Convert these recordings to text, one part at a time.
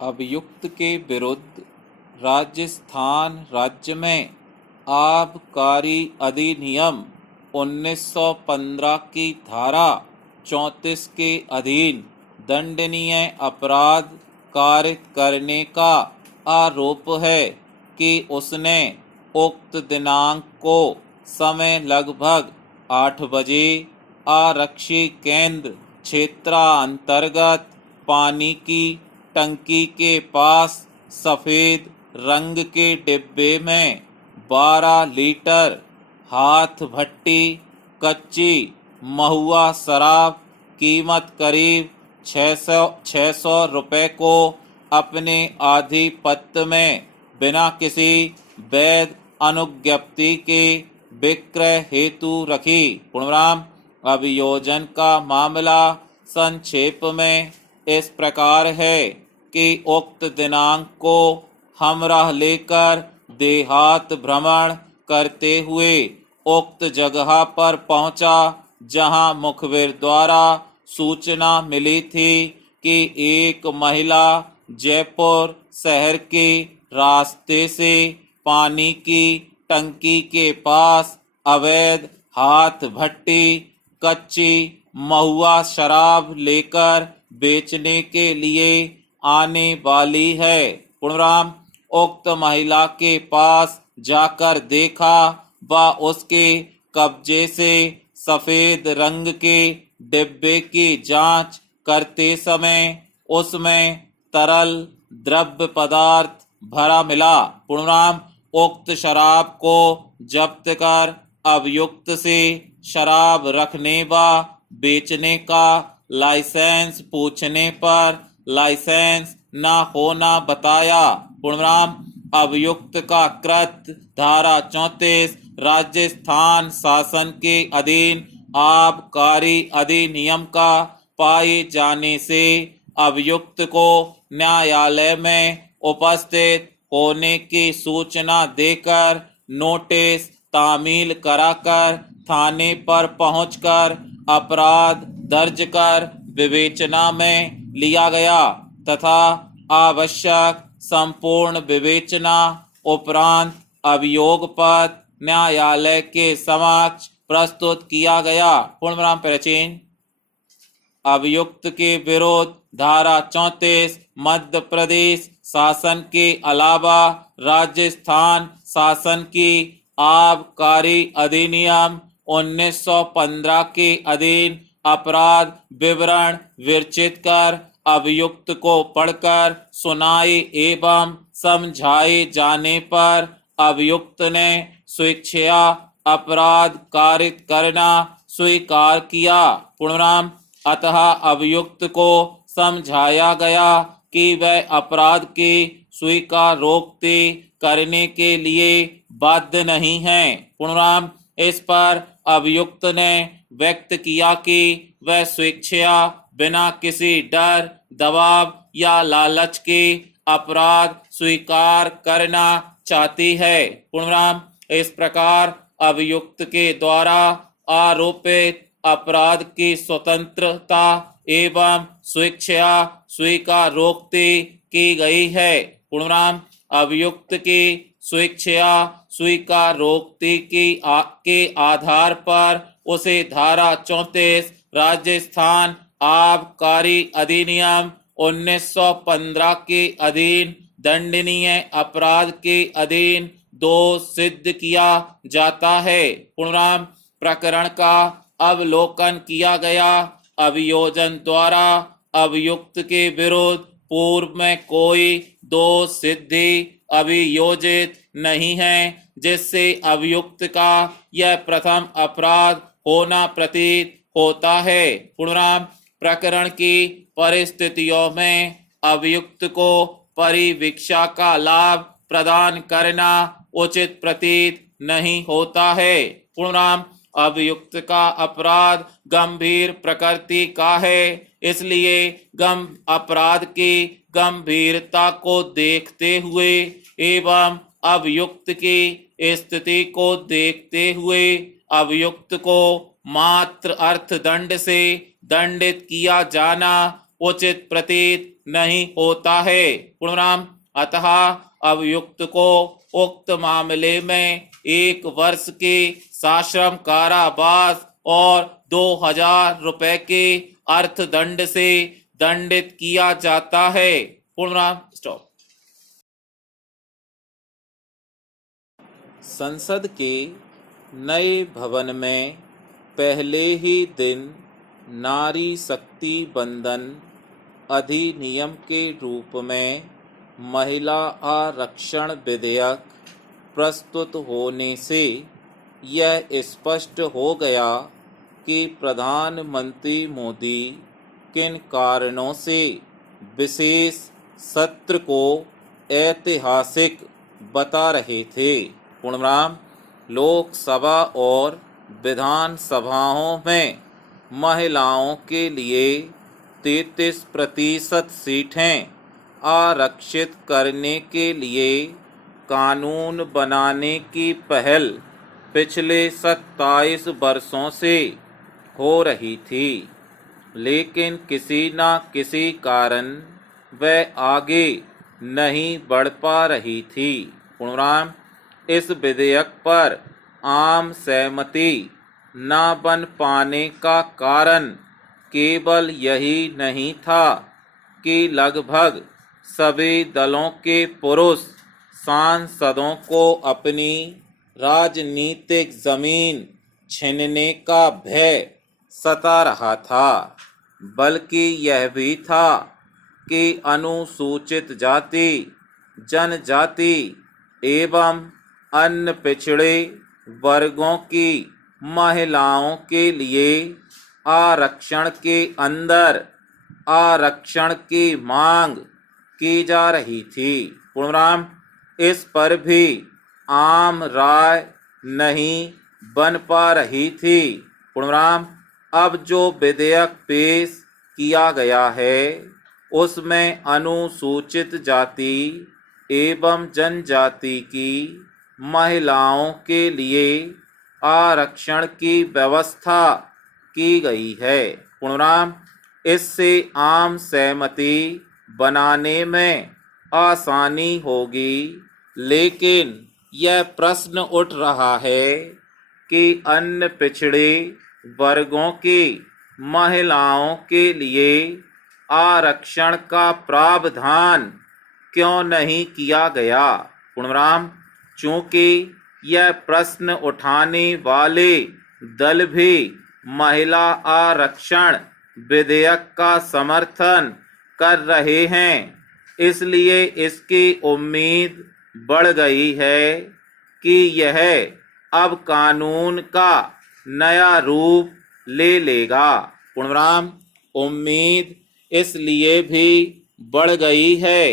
अभियुक्त के विरुद्ध राजस्थान राज्य में आबकारी अधिनियम 1915 की धारा 34 के अधीन दंडनीय अपराध कारित करने का आरोप है कि उसने उक्त दिनांक को समय लगभग 8 बजे आरक्षी केंद्र क्षेत्रांतर्गत पानी की टंकी के पास सफेद रंग के डिब्बे में 12 लीटर हाथ भट्टी कच्ची महुआ शराब कीमत करीब 600 रुपये को अपने आधिपत्य में बिना किसी वैध अनुज्ञप्ति के विक्रय हेतु रखी। पूर्णविराम। अभियोजन का मामला संक्षेप में इस प्रकार है कि उक्त दिनांक को हमराह लेकर देहात भ्रमण करते हुए उक्त जगह पर पहुंचा, जहां मुखबिर द्वारा सूचना मिली थी कि एक महिला जयपुर शहर के रास्ते से पानी की टंकी के पास अवैध हाथ भट्टी कच्ची महुआ शराब लेकर बेचने के लिए आने वाली है। पूर्णविराम। उक्त महिला के पास जाकर देखा, वह उसके कब्जे से सफेद रंग के डिब्बे की जांच करते समय उसमें तरल द्रव्य पदार्थ भरा मिला। पूर्णविराम। उक्त शराब को जब्त कर अभियुक्त से शराब रखने व बेचने का लाइसेंस पूछने पर लाइसेंस न होना बताया। पूर्णविराम। अभियुक्त का कृत्य धारा 34 राजस्थान शासन के अधीन आबकारी अधिनियम का पाए जाने से अभियुक्त को न्यायालय में उपस्थित होने की सूचना देकर नोटिस तामील कराकर थाने पर पहुंचकर अपराध दर्ज कर विवेचना में लिया गया तथा आवश्यक संपूर्ण विवेचना उपरांत अभियोग पत्र न्यायालय के समक्ष प्रस्तुत किया गया। पूर्णविराम। प्राचीन। अभियुक्त के विरुद्ध धारा 34 मध्य प्रदेश शासन के अलावा राजस्थान शासन की आबकारी अधिनियम 1915 के अधीन अपराध विवरण विरचित कर अभियुक्त को पढ़कर सुनाए एवं समझाए जाने पर अभियुक्त ने स्वेच्छया अपराध कारित करना स्वीकार किया। पूर्णविराम। अतः अभियुक्त को समझाया गया कि वह अपराध की स्वीकारोक्ति करने के लिए बाध्य नहीं है। पूर्णविराम। इस पर अभियुक्त ने व्यक्त किया कि वह स्वेच्छया बिना किसी डर दबाव या लालच के अपराध स्वीकार करना चाहती है। पूर्णविराम। इस प्रकार अभियुक्त के द्वारा आरोपित अपराध की स्वतंत्रता एवं स्वेच्छया स्वीकारोक्ति की गई है। पूर्णविराम। अभियुक्त की स्वेच्छया स्वीकारोक्ति के आधार पर उसे धारा 34 राजस्थान आबकारी अधिनियम 1915 के अधीन दंडनीय अपराध के अधीन दोष सिद्ध किया जाता है। पूर्णविराम। प्रकरण का अवलोकन किया गया। अभियोजन द्वारा अभियुक्त के विरुद्ध पूर्व में कोई दोष सिद्धि अभियोजित नहीं है, जिससे अभियुक्त का यह प्रथम अपराध होना प्रतीत होता है। पूर्णविराम। प्रकरण की परिस्थितियों में अभियुक्त को परिवीक्षा का लाभ प्रदान करना उचित प्रतीत नहीं होता है। पूर्णविराम। अभियुक्त का अपराध गंभीर प्रकृति का है, इसलिए अपराध की गंभीरता को देखते हुए एवं अभियुक्त की स्थिति को देखते हुए अभियुक्त को मात्र अर्थदंड से दंडित किया जाना उचित प्रतीत नहीं होता है। पूर्णविराम। अतः अभियुक्त को उक्त मामले में 1 वर्ष के सश्रम कारावास और 2000 रुपए के अर्थदंड से दंडित किया जाता है। पूर्णविराम। स्टॉप। संसद के नए भवन में पहले ही दिन नारी शक्ति बंधन अधिनियम के रूप में महिला आरक्षण विधेयक प्रस्तुत होने से यह स्पष्ट हो गया कि प्रधानमंत्री मोदी किन कारणों से विशेष सत्र को ऐतिहासिक बता रहे थे। पूर्णविराम। लोकसभा और विधानसभाओं में महिलाओं के लिए 33% सीटें आरक्षित करने के लिए कानून बनाने की पहल पिछले 27 वर्षों से हो रही थी, लेकिन किसी न किसी कारण वह आगे नहीं बढ़ पा रही थी। पूर्णविराम। इस विधेयक पर आम सहमति न बन पाने का कारण केवल यही नहीं था कि लगभग सभी दलों के पुरुष सांसदों को अपनी राजनीतिक जमीन छीनने का भय सता रहा था, बल्कि यह भी था कि अनुसूचित जाति, जनजाति एवं अन्य पिछड़े वर्गों की महिलाओं के लिए आरक्षण के अंदर आरक्षण की मांग की जा रही थी। पूर्णविराम। इस पर भी आम राय नहीं बन पा रही थी। पूर्णविराम। अब जो विधेयक पेश किया गया है उसमें अनुसूचित जाति एवं जनजाति की महिलाओं के लिए आरक्षण की व्यवस्था की गई है। पूर्णविराम। इससे आम सहमति बनाने में आसानी होगी, लेकिन यह प्रश्न उठ रहा है कि अन्य पिछड़े वर्गों की महिलाओं के लिए आरक्षण का प्रावधान क्यों नहीं किया गया। पूर्णविराम। चूंकि यह प्रश्न उठाने वाले दल भी महिला आरक्षण विधेयक का समर्थन कर रहे हैं, इसलिए इसकी उम्मीद बढ़ गई है कि यह अब कानून का नया रूप ले लेगा। पूर्णविराम। उम्मीद इसलिए भी बढ़ गई है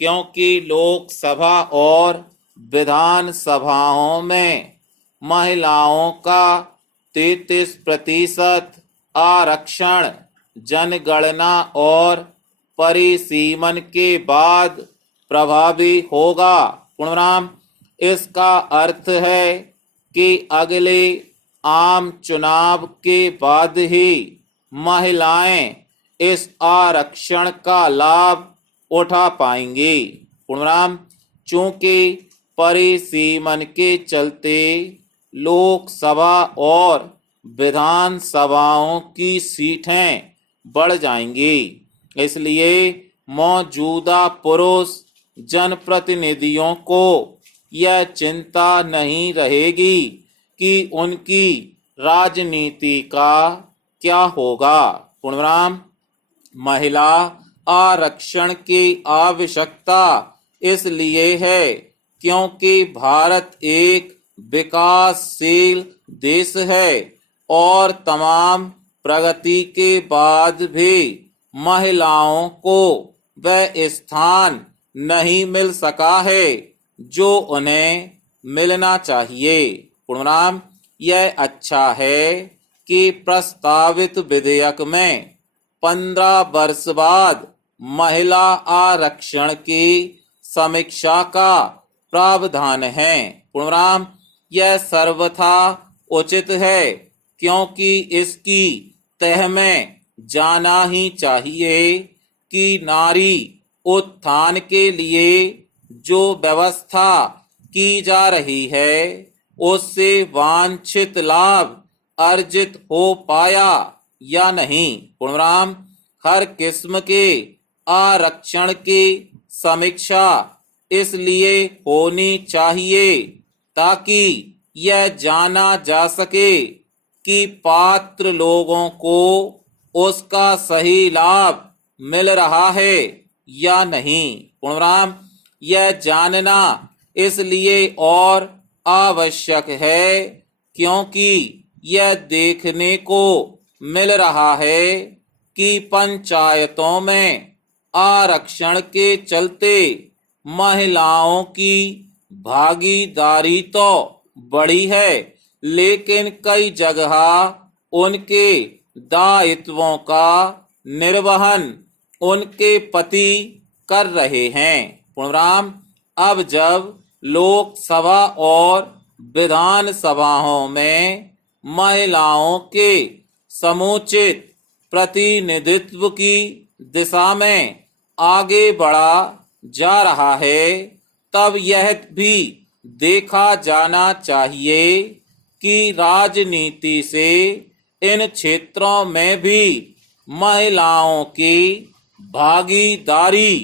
क्योंकि लोकसभा और विधानसभाओं में महिलाओं का 33% आरक्षण जनगणना और परिसीमन के बाद प्रभावी होगा। पूर्णविराम। इसका अर्थ है कि अगले आम चुनाव के बाद ही महिलाएं इस आरक्षण का लाभ उठा पाएंगी। पूर्णविराम। चूंकि परिसीमन के चलते लोकसभा और विधानसभाओं की सीटें बढ़ जाएंगी, इसलिए मौजूदा पुरुष जनप्रतिनिधियों को यह चिंता नहीं रहेगी कि उनकी राजनीति का क्या होगा। पूर्णविराम। महिला आरक्षण की आवश्यकता इसलिए है क्योंकि भारत एक विकासशील देश है और तमाम प्रगति के बाद भी महिलाओं को वह स्थान नहीं मिल सका है जो उन्हें मिलना चाहिए। पूर्णविराम। यह अच्छा है कि प्रस्तावित विधेयक में 15 वर्ष बाद महिला आरक्षण की समीक्षा का प्रावधान है। पूर्णविराम। यह सर्वथा उचित है क्योंकि इसकी तह में जाना ही चाहिए कि नारी उत्थान के लिए जो व्यवस्था की जा रही है उससे वांछित लाभ अर्जित हो पाया या नहीं। पूर्णराम, हर किस्म के आरक्षण की समीक्षा इसलिए होनी चाहिए ताकि यह जाना जा सके कि पात्र लोगों को उसका सही लाभ मिल रहा है या नहीं। पूर्णराम, यह जानना इसलिए और आवश्यक है क्योंकि यह देखने को मिल रहा है कि पंचायतों में आरक्षण के चलते महिलाओं की भागीदारी तो बढ़ी है, लेकिन कई जगह उनके दायित्वों का निर्वहन उनके पति कर रहे हैं। पूर्णराम, अब जब लोकसभा और विधान सभाओं में महिलाओं के समुचित प्रतिनिधित्व की दिशा में आगे बढ़ा जा रहा है, तब यह भी देखा जाना चाहिए कि राजनीति से इन क्षेत्रों में भी महिलाओं की भागीदारी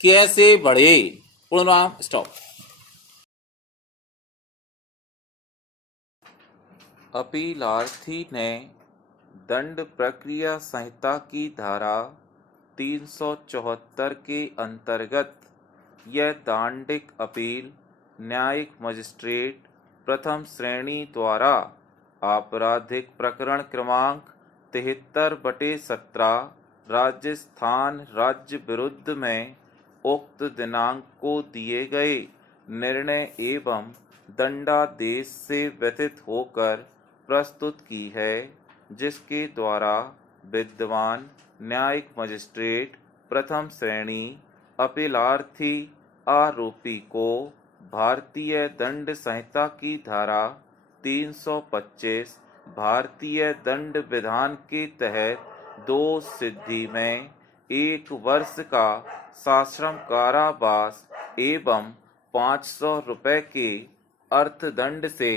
कैसे बढ़े। पूर्णविराम, स्टॉप। अपीलार्थी ने दंड प्रक्रिया संहिता की धारा 374 के अंतर्गत यह दांडिक अपील न्यायिक मजिस्ट्रेट प्रथम श्रेणी द्वारा आपराधिक प्रकरण क्रमांक 73/17 राजस्थान राज्य विरुद्ध में उक्त दिनांक को दिए गए निर्णय एवं दंडादेश से व्यथित होकर प्रस्तुत की है, जिसके द्वारा विद्यमान न्यायिक मजिस्ट्रेट प्रथम श्रेणी अपीलार्थी आरोपी को भारतीय दंड संहिता की धारा 325 भारतीय दंड विधान के तहत दोष सिद्धि में 1 वर्ष का सश्रम कारावास एवं 500 रुपये के अर्थदंड से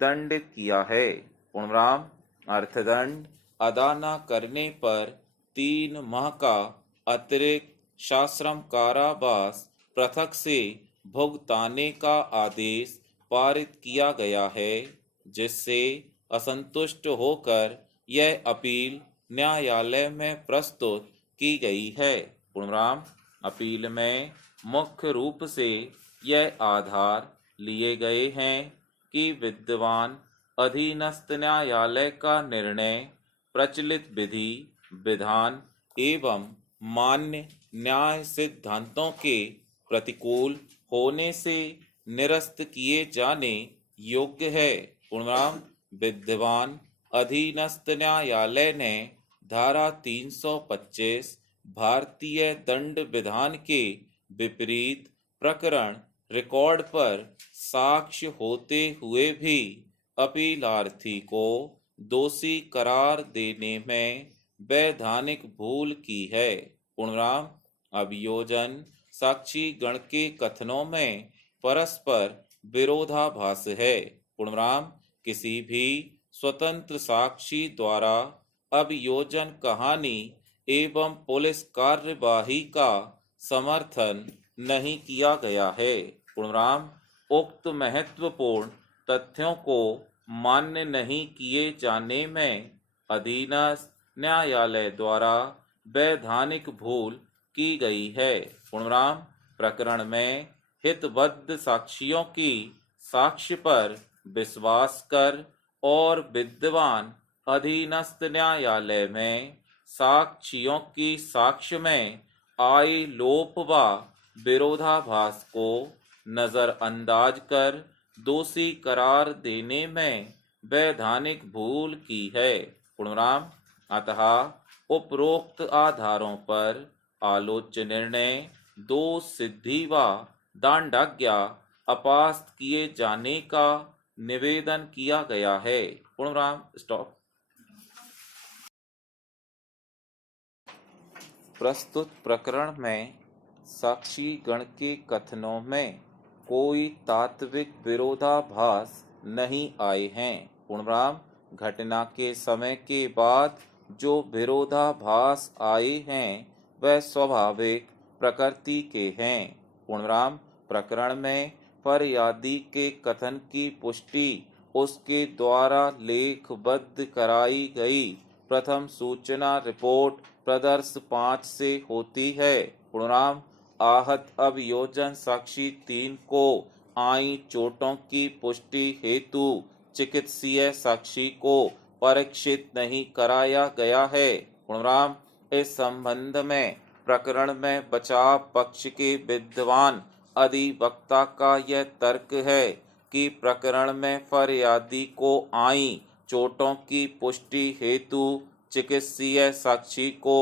दंडित किया है। पूर्णविराम, अर्थदंड अदा न करने पर 3 माह का अतिरिक्त सश्रम कारावास पृथक से भुगताने का आदेश पारित किया गया है, जिससे असंतुष्ट होकर यह अपील न्यायालय में प्रस्तुत की गई है। पूर्णविराम, अपील में मुख्य रूप से यह आधार लिए गए हैं कि विद्यमान अधीनस्थ न्यायालय का निर्णय प्रचलित विधि विधान एवं मान्य न्याय सिद्धांतों के प्रतिकूल होने से निरस्त किए जाने योग्य है। पूर्णविराम, विद्यमान अधीनस्थ न्यायालय ने धारा 325 भारतीय दंड विधान के विपरीत प्रकरण रिकॉर्ड पर साक्ष्य होते हुए भी अपीलार्थी को दोषी करार देने में वैधानिक भूल की है। पूर्णविराम, अभियोजन साक्षी गण के कथनों में परस्पर विरोधाभास है। पूर्णविराम, किसी भी स्वतंत्र साक्षी द्वारा अभियोजन कहानी एवं पुलिस कार्यवाही का समर्थन नहीं किया गया है। पूर्णविराम, उक्त महत्वपूर्ण तथ्यों को मान्य नहीं किए जाने में अधीनस्थ न्यायालय द्वारा वैधानिक भूल की गई है। पूर्णविराम, प्रकरण में हितबद्ध साक्षियों की साक्ष्य पर विश्वास कर और विद्यमान अधीनस्थ न्यायालय में साक्षियों की साक्ष्य में आए लोप व विरोधाभास को नजरअंदाज कर दोषी करार देने में वैधानिक भूल की है। पूर्णविराम, अतः उपरोक्त आधारों पर आलोच्य निर्णय दोष सिद्धि व दंडाज्ञा अपास्त किए जाने का निवेदन किया गया है। पूर्णविराम, स्टॉप। प्रस्तुत प्रकरण में साक्षी गण के कथनों में कोई तात्विक विरोधाभास नहीं आए हैं। पूर्णराम, घटना के समय के बाद जो विरोधाभास आए हैं वह स्वाभाविक प्रकृति के हैं। पूर्णराम, प्रकरण में फरियादी के कथन की पुष्टि उसके द्वारा लेखबद्ध कराई गई प्रथम सूचना रिपोर्ट प्रदर्श 5 से होती है। पूर्णराम, आहत अभियोजन साक्षी 3 को आई चोटों की पुष्टि हेतु चिकित्सीय साक्षी को परीक्षित नहीं कराया गया है। पूर्णराम, इस संबंध में प्रकरण में बचाव पक्ष के विद्वान अधिवक्ता का यह तर्क है कि प्रकरण में फरियादी को आई चोटों की पुष्टि हेतु चिकित्सीय साक्षी को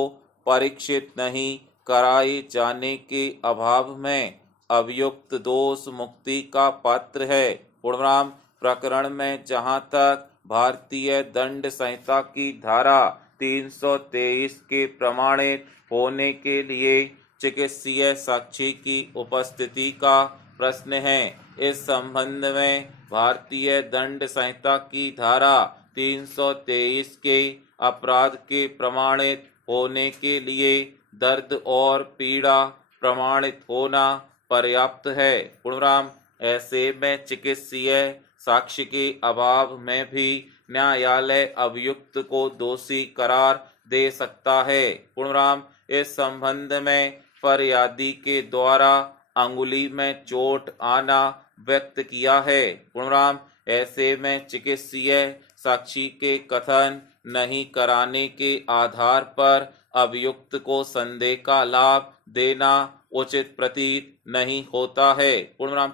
परीक्षित नहीं कराए जाने के अभाव में अभियुक्त दोष मुक्ति का पात्र है। पूर्णराम, प्रकरण में जहां तक भारतीय दंड संहिता की धारा 323 के प्रमाणित होने के लिए चिकित्सीय साक्षी की उपस्थिति का प्रश्न है, इस संबंध में भारतीय दंड संहिता की धारा 323 के अपराध के प्रमाणित होने के लिए दर्द और पीड़ा प्रमाणित होना पर्याप्त है। पूर्णराम, ऐसे में चिकित्सीय साक्ष्य के अभाव में भी न्यायालय अभियुक्त को दोषी करार दे सकता है। पूर्णराम, इस संबंध में फरियादी के द्वारा अंगुली में चोट आना व्यक्त किया है। पूर्णराम, ऐसे में चिकित्सीय साक्षी के कथन नहीं कराने के आधार पर अभियुक्त को संदेह का लाभ देना उचित प्रतीत नहीं होता है। पूर्णराम,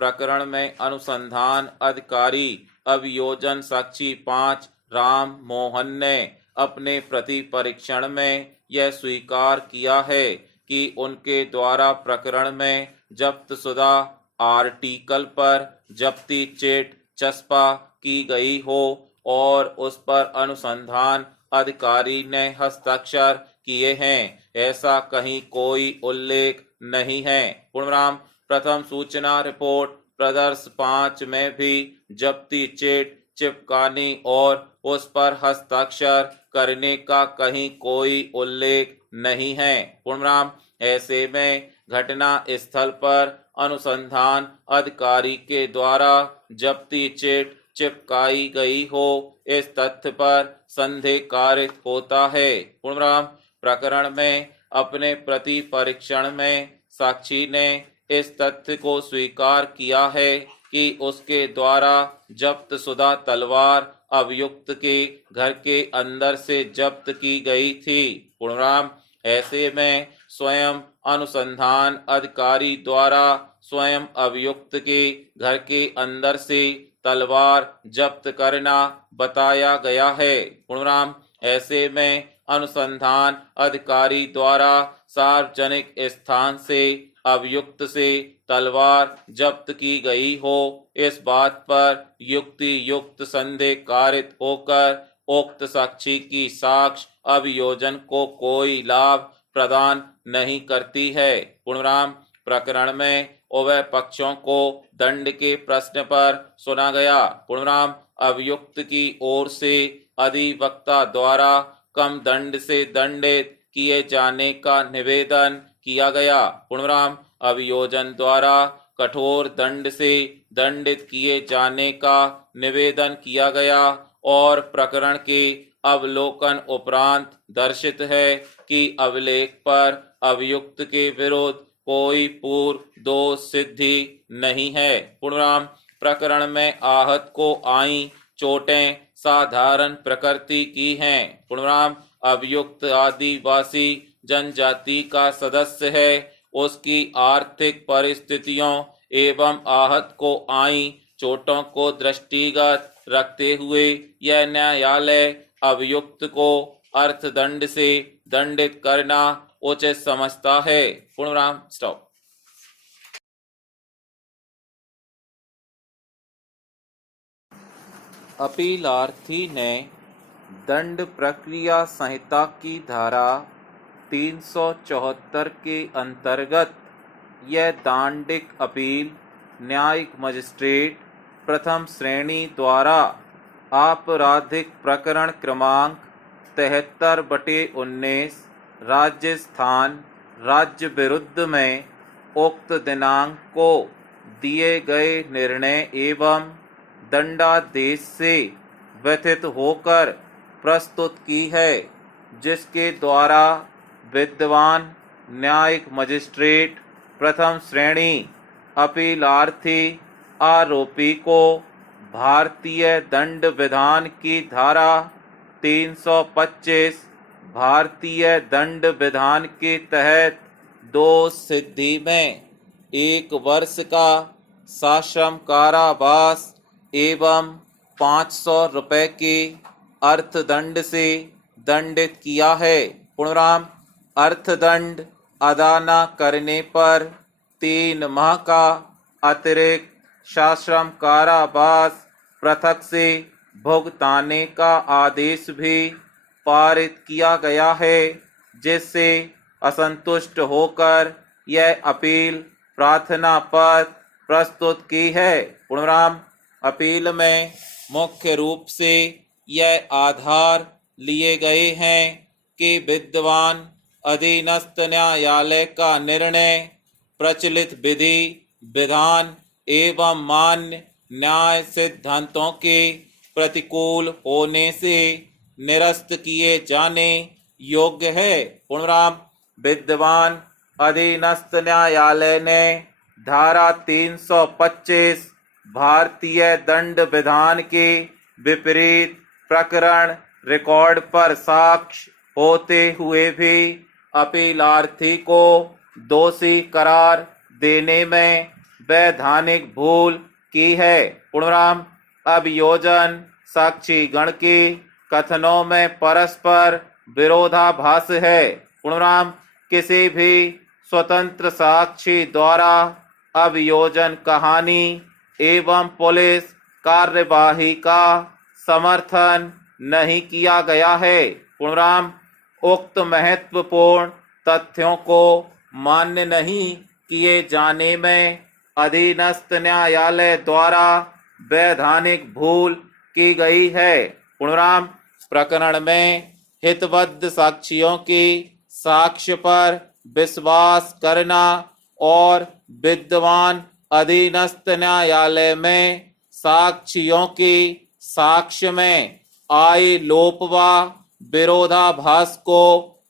प्रकरण में अनुसंधान अधिकारी अभियोजन साक्षी 5 राम मोहन ने अपने प्रति परीक्षण में यह स्वीकार किया है कि उनके द्वारा प्रकरण में जब्त शुदा आर्टिकल पर जब्ती चिट चस्पा की गई हो और उस पर अनुसंधान अधिकारी ने हस्ताक्षर किए हैं, ऐसा कहीं कोई उल्लेख नहीं है। पूर्णराम, प्रथम सूचना रिपोर्ट प्रदर्श 5 में भी जब्ती चिट चिपकाने और उस पर हस्ताक्षर करने का कहीं कोई उल्लेख नहीं है। पूर्णराम, ऐसे में घटना स्थल पर अनुसंधान अधिकारी के द्वारा जब्ती चिट चिपकाई गई हो, इस तथ्य पर संदेह कारित होता है। पूर्णराम, प्रकरण में अपने प्रति परीक्षण में साक्षी ने इस तथ्य को स्वीकार किया है कि उसके द्वारा जब्त शुदा तलवार अभियुक्त के घर के अंदर से जब्त की गई थी। पूर्णराम, ऐसे में स्वयं अनुसंधान अधिकारी द्वारा स्वयं अभियुक्त के घर के अंदर से तलवार जब्त करना बताया गया है। पूर्णराम, ऐसे में अनुसंधान अधिकारी द्वारा सार्वजनिक स्थान से अभियुक्त से तलवार जब्त की गई हो, इस बात पर युक्ति युक्त संदेह कारित होकर उक्त साक्षी की साक्ष्य अभियोजन को कोई लाभ प्रदान नहीं करती है। पूर्णराम, प्रकरण में उभय पक्षों को दंड के प्रश्न पर सुना गया। पूर्णराम, अभियुक्त की ओर से अधिवक्ता द्वारा कम दंड से दंडित किए जाने का निवेदन किया गया। पूर्णराम, अभियोजन द्वारा कठोर दंड से दंडित किए जाने का निवेदन किया गया और प्रकरण के अवलोकन उपरांत दर्शित है कि अभिलेख पर अभियुक्त के विरुद्ध कोई पूर्व दोष सिद्धि नहीं है। पूर्णराम, प्रकरण में आहत को आई चोटें साधारण प्रकृति की हैं। पूर्णराम, अभियुक्त आदिवासी जनजाति का सदस्य है। उसकी आर्थिक परिस्थितियों एवं आहत को आई चोटों को दृष्टिगत रखते हुए यह न्यायालय अभियुक्त को अर्थदंड से दंडित करना उचित समझता है। पूर्णराम, स्टॉप। अपीलार्थी ने दंड प्रक्रिया संहिता की धारा 374 के अंतर्गत यह दांडिक अपील न्यायिक मजिस्ट्रेट प्रथम श्रेणी द्वारा आपराधिक प्रकरण क्रमांक 73/19 राजस्थान राज्य विरुद्ध में उक्त दिनांक को दिए गए निर्णय एवं दंडादेश से व्यथित होकर प्रस्तुत की है, जिसके द्वारा विद्वान न्यायिक मजिस्ट्रेट प्रथम श्रेणी अपीलार्थी आरोपी को भारतीय दंड विधान की धारा 325 भारतीय दंड विधान के तहत दोष सिद्धि में 1 वर्ष का सश्रम कारावास एवं 500 रुपये के अर्थदंड से दंडित किया है। पुनराम अर्थदंड अदा न करने पर 3 माह का अतिरिक्त सश्रम कारावास पृथक से भुगताने का आदेश भी पारित किया गया है, जिससे असंतुष्ट होकर यह अपील प्रार्थना पत्र प्रस्तुत की है। पुनराम अपील में मुख्य रूप से यह आधार लिए गए हैं कि विद्वान अधीनस्थ न्यायालय का निर्णय प्रचलित विधि विधान एवं मान्य न्याय सिद्धांतों के प्रतिकूल होने से निरस्त किए जाने योग्य है। पुनराम विद्वान अधीनस्थ न्यायालय ने धारा 325 भारतीय दंड विधान के विपरीत प्रकरण रिकॉर्ड पर साक्ष्य होते हुए भी अपीलार्थी को दोषी करार देने में वैधानिक भूल की है। पुनराम अभियोजन साक्षी गण के कथनों में परस्पर विरोधाभास है। पुनराम किसी भी स्वतंत्र साक्षी द्वारा अभियोजन कहानी एवं पुलिस कार्यवाही का समर्थन नहीं किया गया है। पुनराम उक्त महत्वपूर्ण तथ्यों को मान्य नहीं किए जाने में अधीनस्थ न्यायालय द्वारा वैधानिक भूल की गई है। पुनराम प्रकरण में हितबद्ध साक्षियों की साक्ष्य पर विश्वास करना और विद्वान अधीनस्थ न्यायालय में साक्षियों की साक्ष्य में आए लोप व विरोधाभास को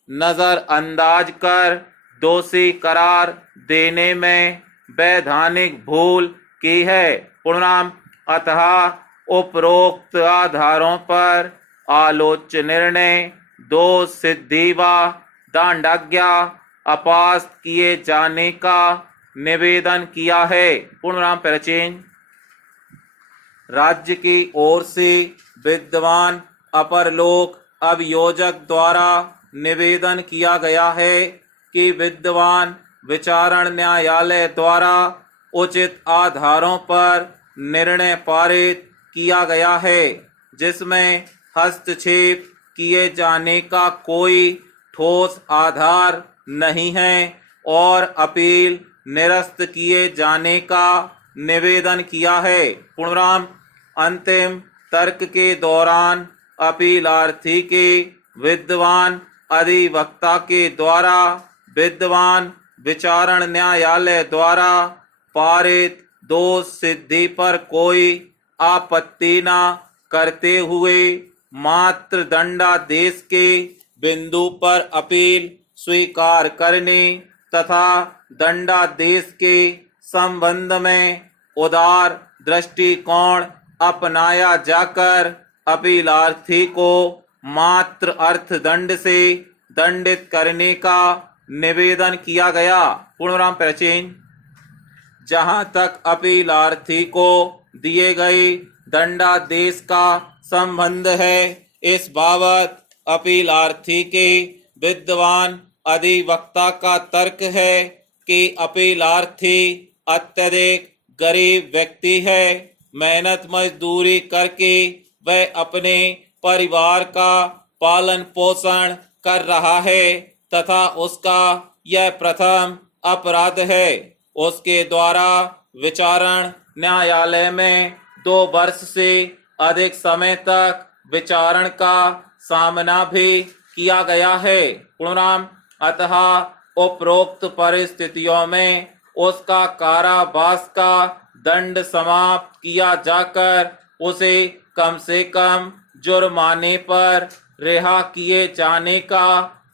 नजरअंदाज कर दोषी करार देने में वैधानिक भूल की है। पुनराम अतः उपरोक्त आधारों पर आलोच्य निर्णय दोष सिद्धि व दंडाज्ञा अपास्त किए जाने का निवेदन किया है। पुनराम प्रचेन राज्य की ओर से विद्वान अपर लोक अभियोजक द्वारा निवेदन किया गया है कि विद्वान विचारण न्यायालय द्वारा उचित आधारों पर निर्णय पारित किया गया है, जिसमें हस्तक्षेप किए जाने का कोई ठोस आधार नहीं है और अपील निरस्त किए जाने का निवेदन किया है। पुनराम अंतिम तर्क के दौरान अपीलार्थी के विद्वान अधिवक्ता के द्वारा विद्वान विचारण न्यायालय द्वारा पारित दोष सिद्धि पर कोई आपत्ति न करते हुए मात्र दंडादेश के बिंदु पर अपील स्वीकार करने तथा दंडादेश के संबंध में उदार दृष्टिकोण अपनाया जाकर अपीलार्थी को मात्र अर्थदंड से दंडित करने का निवेदन किया गया। पुनराम प्राचीन जहां तक अपीलार्थी को दिए गए दंडादेश का संबंध है, इस बाबत अपीलार्थी के विद्वान अधिवक्ता का तर्क है कि अपीलार्थी अत्यधिक गरीब व्यक्ति है। मेहनत मजदूरी करके वह अपने परिवार का पालन पोषण कर रहा है तथा उसका यह प्रथम अपराध है। उसके द्वारा विचारण न्यायालय में 2 वर्ष से अधिक समय तक विचारण का सामना भी किया गया है। पूर्णराम। अतः उपरोक्त परिस्थितियों में उसका कारावास का दंड समाप्त किया जाकर उसे कम से कम जुर्माने पर रिहा किए जाने का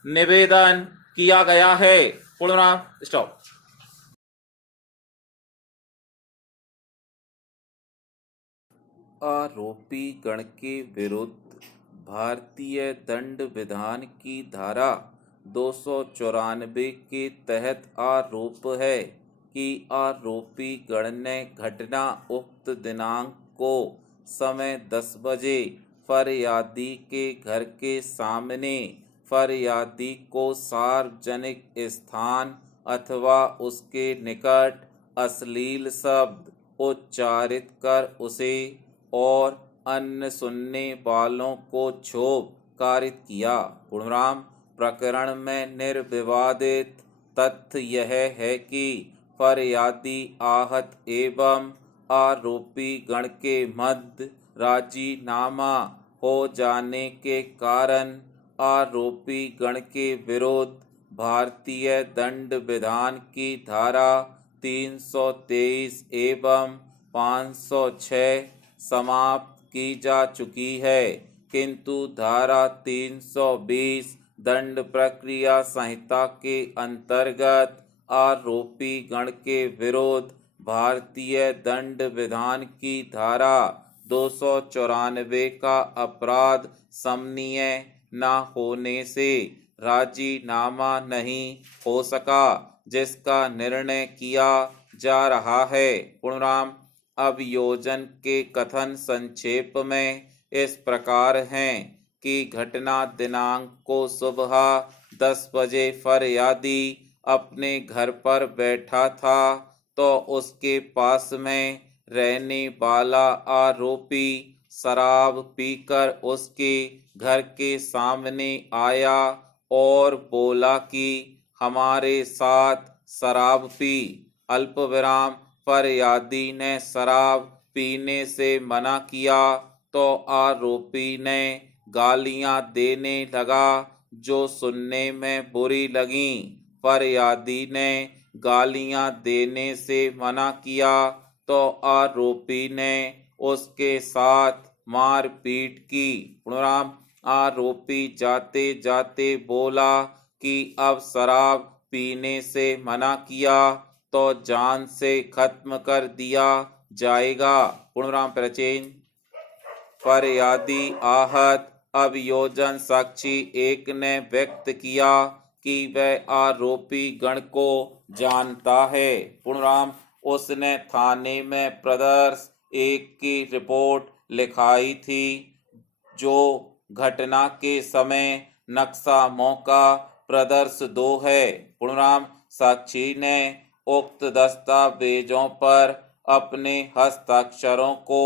निवेदन किया गया है। पूर्णराम। स्टॉप। आरोपी गण के विरुद्ध भारतीय दंड विधान की धारा 294 के तहत आरोप है कि आरोपी गण ने घटना उक्त दिनांक को समय 10 बजे फरियादी के घर के सामने फरियादी को सार्वजनिक स्थान अथवा उसके निकट अश्लील शब्द उच्चारित कर उसे और अन्य सुनने वालों को क्षोभ कारित किया। पूर्णराम। प्रकरण में निर्विवादित तथ्य यह है कि फरियादी आहत एवं आरोपी गण के मध्य राजीनामा हो जाने के कारण आरोपी गण के विरुद्ध भारतीय दंड विधान की धारा 323 एवं 506 समाप्त की जा चुकी है, किंतु धारा 320 दंड प्रक्रिया संहिता के अंतर्गत आरोपी गण के विरुद्ध भारतीय दंड विधान की धारा 294 का अपराध समनीय न होने से राजीनामा नहीं हो सका, जिसका निर्णय किया जा रहा है। पूर्णराम। अभियोजन के कथन संक्षेप में इस प्रकार हैं कि घटना दिनांक को सुबह 10 बजे फरियादी अपने घर पर बैठा था तो उसके पास में रहने वाला आरोपी शराब पीकर उसके घर के सामने आया और बोला कि हमारे साथ शराब पी। अल्प विराम। फरियादी ने शराब पीने से मना किया तो आरोपी ने गालियां देने लगा जो सुनने में बुरी लगीं। फरियादी ने गालियां देने से मना किया तो आरोपी ने उसके साथ मारपीट की। पूर्णराम। आरोपी जाते जाते बोला कि अब शराब पीने से मना किया तो जान से खत्म कर दिया जाएगा। पूर्णराम। प्रचेन। फरियादी आहत अभियोजन साक्षी एक ने व्यक्त किया कि वह आरोपी गण को जानता है। पूर्णराम। उसने थाने में प्रदर्श 1 की रिपोर्ट लिखाई थी जो घटना के समय नक्शा मौका प्रदर्श 2 है। पूर्णराम। साक्षी ने उक्त दस्तावेजों पर अपने हस्ताक्षरों को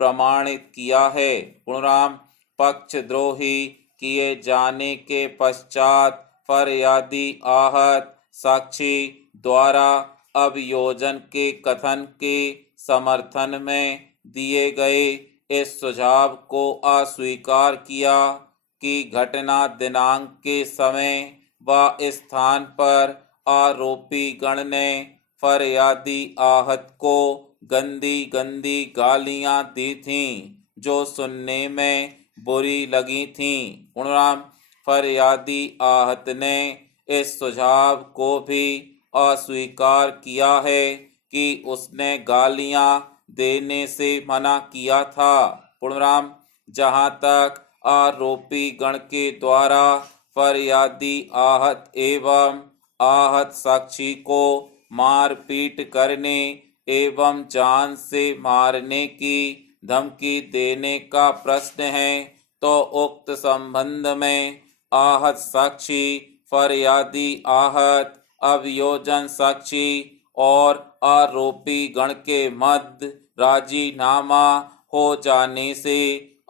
प्रमाणित किया है। पूर्णराम। पक्षद्रोही किए जाने के पश्चात फरियादी आहत साक्षी द्वारा अभियोजन के कथन के समर्थन में दिए गए इस सुझाव को अस्वीकार किया कि घटना दिनांक के समय व स्थान पर आरोपी गण ने फरियादी आहत को गंदी गंदी गालियां दी थीं जो सुनने में बुरी लगी थीं। पूर्णराम। फरियादी आहत ने इस सुझाव को भी अस्वीकार किया है कि उसने गालियां देने से मना किया था। पूर्णराम। जहां तक आरोपी गण के द्वारा फरियादी आहत एवं आहत साक्षी को मारपीट करने एवं जान से मारने की धमकी देने का प्रश्न है तो उक्त संबंध में आहत साक्षी फरियादी आहत अभियोजन साक्षी और आरोपी गण के मध्य राजीनामा हो जाने से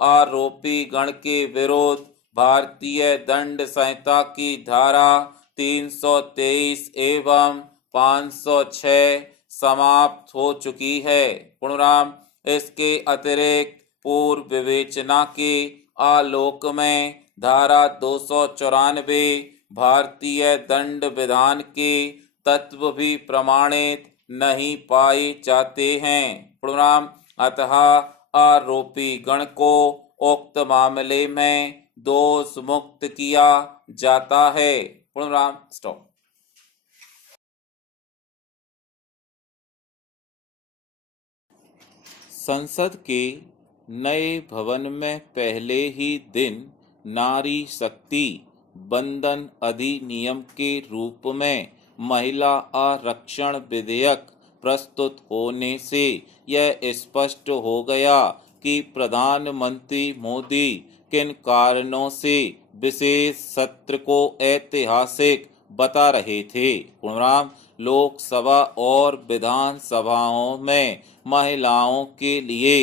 आरोपी गण के विरुद्ध भारतीय दंड संहिता की धारा 323 एवं 506 समाप्त हो चुकी है। पूर्णराम, इसके अतिरिक्त पूर्व विवेचना के आलोक में धारा 294 भारतीय दंड विधान के तत्व भी प्रमाणित नहीं पाए जाते हैं। पूर्णराम, अतः आरोपी गण को उक्त मामले में दोष मुक्त किया जाता है। पूर्णराम, स्टॉप। संसद के नए भवन में पहले ही दिन नारी शक्ति बंधन अधिनियम के रूप में महिला आरक्षण विधेयक प्रस्तुत होने से यह स्पष्ट हो गया कि प्रधानमंत्री मोदी किन कारणों से विशेष सत्र को ऐतिहासिक बता रहे थे। पूर्णराम, लोकसभा और विधानसभाओं में महिलाओं के लिए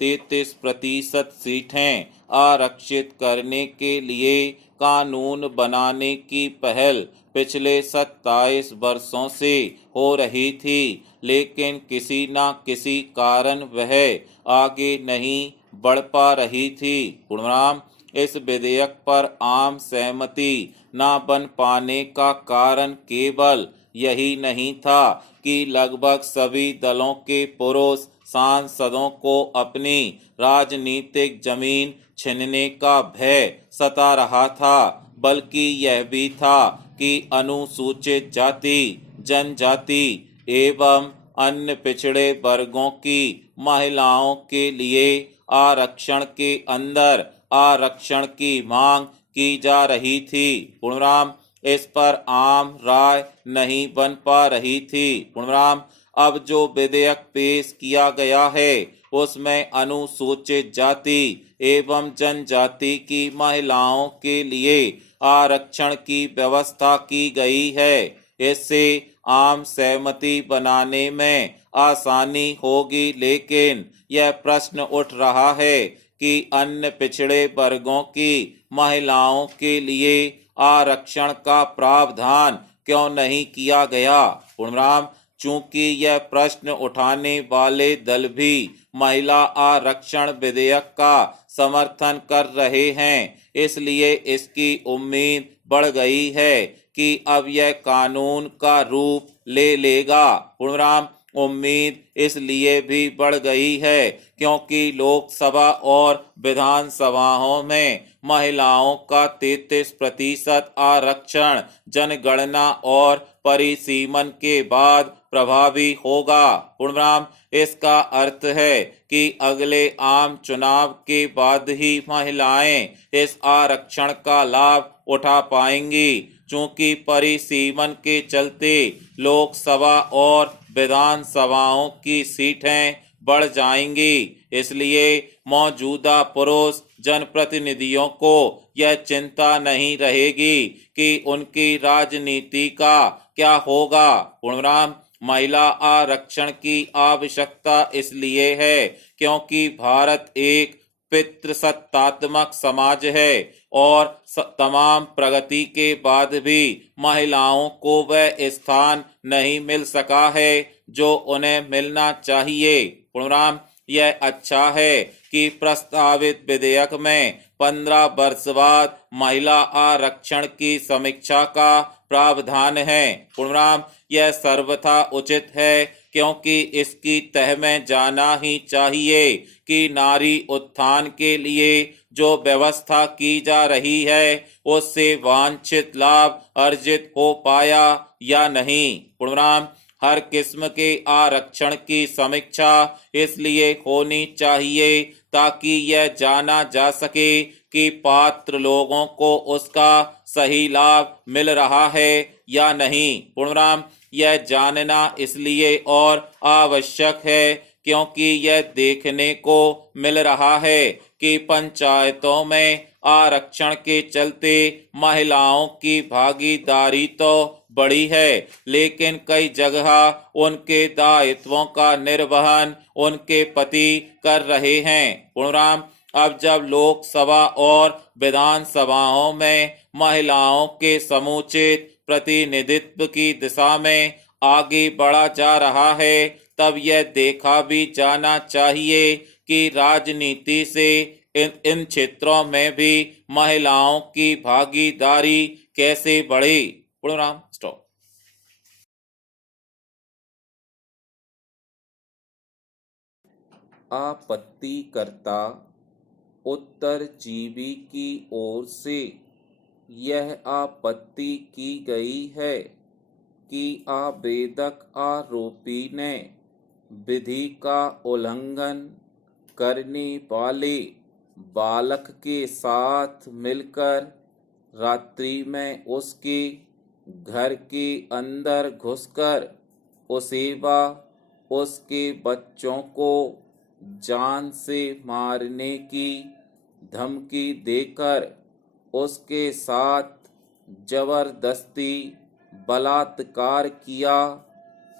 33% सीटें आरक्षित करने के लिए कानून बनाने की पहल पिछले 27 वर्षों से हो रही थी, लेकिन किसी न किसी कारण वह आगे नहीं बढ़ पा रही थी। पूर्णराम, इस विधेयक पर आम सहमति न बन पाने का कारण केवल यही नहीं था कि लगभग सभी दलों के पुरुष सांसदों को अपनी राजनीतिक जमीन छीनने का भय सता रहा था, बल्कि यह भी था कि अनुसूचित जाति, जनजाति एवं अन्य पिछड़े वर्गों की महिलाओं के लिए आरक्षण के अंदर आरक्षण की मांग की जा रही थी। पूर्णराम, इस पर आम राय नहीं बन पा रही थी। पूर्णराम, अब जो विधेयक पेश किया गया है उसमें अनुसूचित जाति एवं जनजाति की महिलाओं के लिए आरक्षण की व्यवस्था की गई है। इससे आम सहमति बनाने में आसानी होगी, लेकिन यह प्रश्न उठ रहा है कि अन्य पिछड़े वर्गों की महिलाओं के लिए आरक्षण का प्रावधान क्यों नहीं किया गया। पूर्णराम, चूंकि यह प्रश्न उठाने वाले दल भी महिला आरक्षण विधेयक का समर्थन कर रहे हैं, इसलिए इसकी उम्मीद बढ़ गई है कि अब यह कानून का रूप ले लेगा। पूर्णराम, उम्मीद इसलिए भी बढ़ गई है क्योंकि लोकसभा और विधानसभाओं में महिलाओं का 33% आरक्षण जनगणना और परिसीमन के बाद प्रभावी होगा। पूर्णराम, इसका अर्थ है कि अगले आम चुनाव के बाद ही महिलाएं इस आरक्षण का लाभ उठा पाएंगी। चूंकि परिसीमन के चलते लोकसभा और विधानसभाओं की सीटें बढ़ जाएंगी, इसलिए मौजूदा पुरुष जनप्रतिनिधियों को यह चिंता नहीं रहेगी कि उनकी राजनीति का क्या होगा। पूर्णराम, महिला आरक्षण की आवश्यकता इसलिए है क्योंकि भारत एक पितृसत्तात्मक समाज है और तमाम प्रगति के बाद भी महिलाओं को वह स्थान नहीं मिल सका है जो उन्हें मिलना चाहिए। पूर्णराम, यह अच्छा है कि प्रस्तावित विधेयक में 15 वर्ष बाद महिला आरक्षण की समीक्षा का प्रावधान है। पूर्णराम, यह सर्वथा उचित है क्योंकि इसकी तह में जाना ही चाहिए कि नारी उत्थान के लिए जो व्यवस्था की जा रही है उससे वांछित लाभ अर्जित हो पाया या नहीं। पूर्णराम, हर किस्म के आरक्षण की समीक्षा इसलिए होनी चाहिए ताकि यह जाना जा सके कि पात्र लोगों को उसका सही लाभ मिल रहा है या नहीं। पूर्णराम, यह जानना इसलिए और आवश्यक है क्योंकि यह देखने को मिल रहा है कि पंचायतों में आरक्षण के चलते महिलाओं की भागीदारी तो बढ़ी है, लेकिन कई जगह उनके दायित्वों का निर्वहन उनके पति कर रहे हैं। पूर्णराम, अब जब लोकसभा और विधानसभाओं में महिलाओं के समुचित प्रतिनिधित्व की दिशा में आगे बढ़ा जा रहा है, तब यह देखा भी जाना चाहिए कि राजनीति से इन क्षेत्रों में भी महिलाओं की भागीदारी कैसे बढ़े। पूर्णराम स्टॉप। आपत्तिकर्ता उत्तरजीवी की ओर से यह आपत्ति की गई है कि आवेदक आरोपी ने विधि का उल्लंघन करने वाले बालक के साथ मिलकर रात्रि में उसके घर के अंदर घुसकर उसे व उसके बच्चों को जान से मारने की धमकी देकर उसके साथ जबरदस्ती बलात्कार किया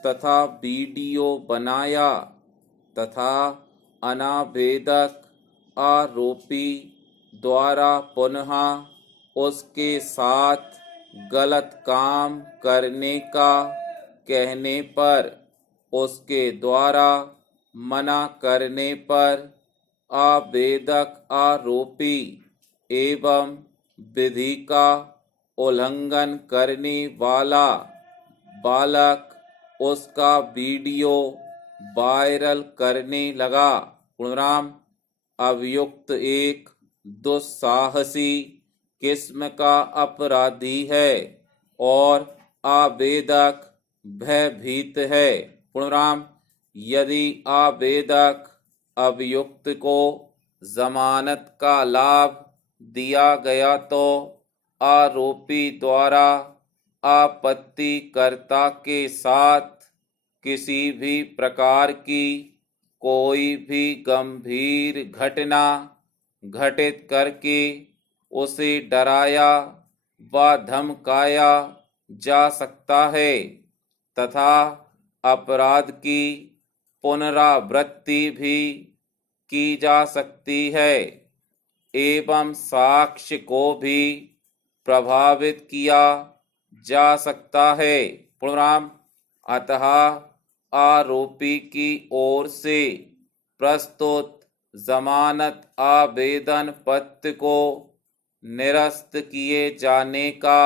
तथा वीडियो बनाया तथा अनावेदक आरोपी द्वारा पुनः उसके साथ गलत काम करने का कहने पर उसके द्वारा मना करने पर आवेदक आरोपी एवं विधि का उल्लंघन करने वाला बालक उसका वीडियो वायरल करने लगा। पूर्णराम। अभियुक्त एक दुस्साहसी किस्म का अपराधी है और आवेदक भयभीत है। पूर्णराम। यदि आवेदक अभियुक्त को जमानत का लाभ दिया गया तो आरोपी द्वारा आपत्तिकर्ता के साथ किसी भी प्रकार की कोई भी गंभीर घटना घटित करके उसे डराया व धमकाया जा सकता है तथा अपराध की पुनरावृत्ति भी की जा सकती है एवं साक्ष्य को भी प्रभावित किया जा सकता है। पूर्णराम। अतः आरोपी की ओर से प्रस्तुत जमानत आवेदन पत्र को निरस्त किए जाने का